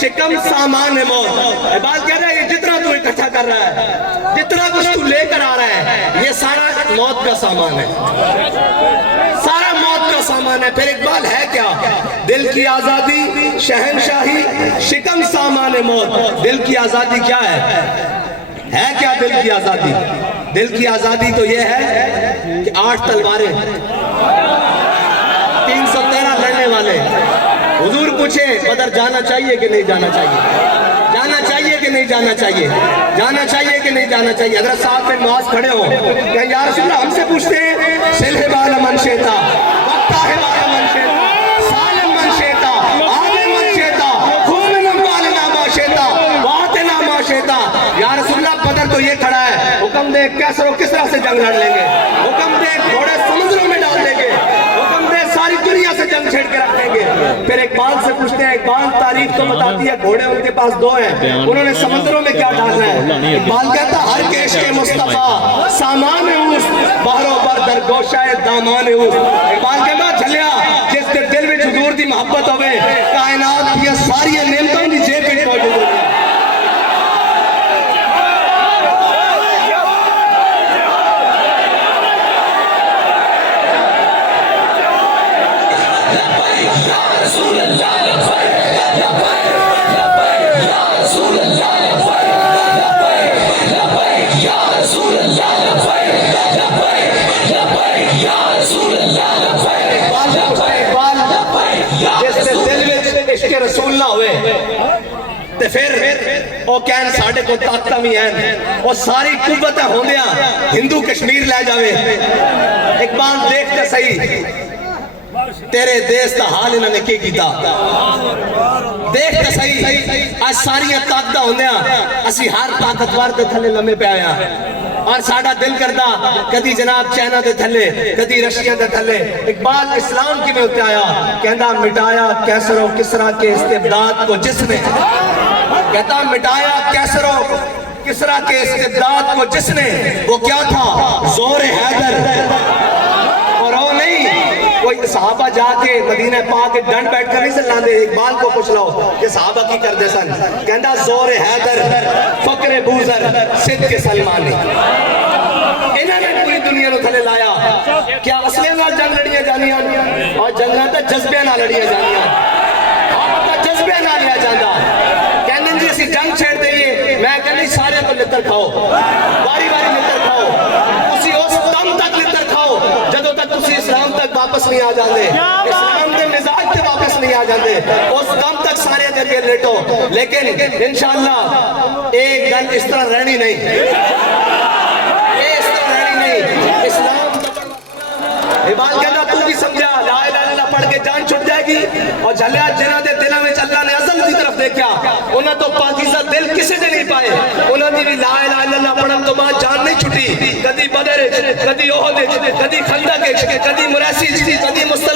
شکم سامان موت. اقبال کہہ رہا ہے یہ جتنا تو اکٹھا کر رہا ہے, جتنا کچھ تو لے کر آ رہا ہے, یہ سارا موت کا سامان ہے, سارا موت کا سامان ہے. پھر اقبال ہے کیا؟ دل کی آزادی, شہنشاہی, شکم سامان موت. دل کی آزادی کیا ہے کیا دل کی آزادی؟ دل کی آزادی تو یہ ہے کہ 8 تلواریں, 313 لڑنے والے. حضور پوچھے بدر جانا چاہیے کہ نہیں جانا چاہیے, جانا چاہیے کہ نہیں جانا چاہیے, جانا چاہیے کہ نہیں جانا چاہیے. حضرت صاحب بن معاذ کھڑے ہو کہ یا رسول اللہ ہم سے پوچھتے ہیں سلح بال من شیتا, وقتا ہے بال من شیتا, سالم من شیتا, آدم من شیتا, خون من بالنا ما شیتا, واتنا ما شیتا. یا رسول اللہ بدر تو یہ کھڑا ہے, حکم دے کیسر و کس طرح سے جنگ لڑ لیں گے, حکم دے گھوڑے سمندروں میں ڈال دیں گے, حکم دے ساری دنیا سے جنگ چھیڑ کے رکھ دیں گے. پھر اقبال سے پوچھتے ہیں, اقبال تاریخ تو بتاتی ہے گھوڑے ان کے پاس 2 ہیں, انہوں نے سمندروں میں کیا ڈالنا ہے؟ اقبال کہتا ہر کیش کے مصطفیٰ سامان اوس, بہروں پر درگوشہ دامان اوس. اقبال کہتا جھلیا جس کے دل میں حضور دی محبت ہوئے, کائنات یہ ساری نعمتوں دی جیب میں موجود ہوئی. رسول نہ ہوئے تے پھر او کہن ساڑھے کو طاقتہ بھی ہیں اور ساری قوتیں ہوندیاں ہندو کشمیر لے جاوے. اقبال دیکھتے صحیح تیرے دیس دا حال انہوں نے کی کیتا, دیکھتے صحیح آج ساری طاقتہ ہوندیاں اسی ہر طاقتوار دے تھلے لمے پہ آیا, اور ساڑھا دل کردہ کدی جناب چائنا دے تھلے, کدی رشیا دے تھلے. اقبال اسلام کی میں ہوتے آیا, کہندہ مٹایا کیسر و کسرا کے استبداد کو جس نے, کہتا مٹایا کیسر و کسرا کے استبداد کو جس نے, وہ کیا تھا زور حیدر. اور وہ نہیں کوئی صحابہ جا کے مدینہ پاک کے ڈنڈ بیٹھ کر نہیں سے لاندے. اقبال کو پوچھ لو کہ صحابہ کی کر دے سن, کہندہ زور حیدر, فقر بوزر, صدق سلمانی. انہوں نے پوری دنیا نو تھلے لایا. کیا اصلیہ نال جنگ لڑیاں جانیاں, اور جنگاں تے جذبے نال لڑیاں جانیاں, آپ کا جذبے نال لیا جاندہ. کہندے جی اسی جنگ چھیڑ دئیے, میں کہندی سارے کو لتر کھاؤ, باری باری لتر کھاؤ, اسی اس دم تک لتر کھاؤ جدو تک اسی اسلام تک واپس نہیں آ جاندے, اسلام دے مزاج تے واپس نہیں آ جاندے, اس دم تک سارے دے کے لیٹو. لیکن انشاءاللہ ایک گل اس طرح رہنی نہیں, اس طرح رہنی نہیں. اسلام اقبال کہنا تو بھی سمجھا لا الہ الا اللہ پڑھ کے جان چھٹ جائے گی, اور جھلیا جنہ دے دلوں میں اللہ نے ازل کی طرف دیکھا, انہاں تو پاکیزہ دل کسی نے نہیں پائے, انہاں دی بھی لا الہ الا اللہ پڑھن تو بعد جان نہیں چھٹی. کدی بدر, کدی احد, کدی خندق, کدی مریسی, کدی مستقبل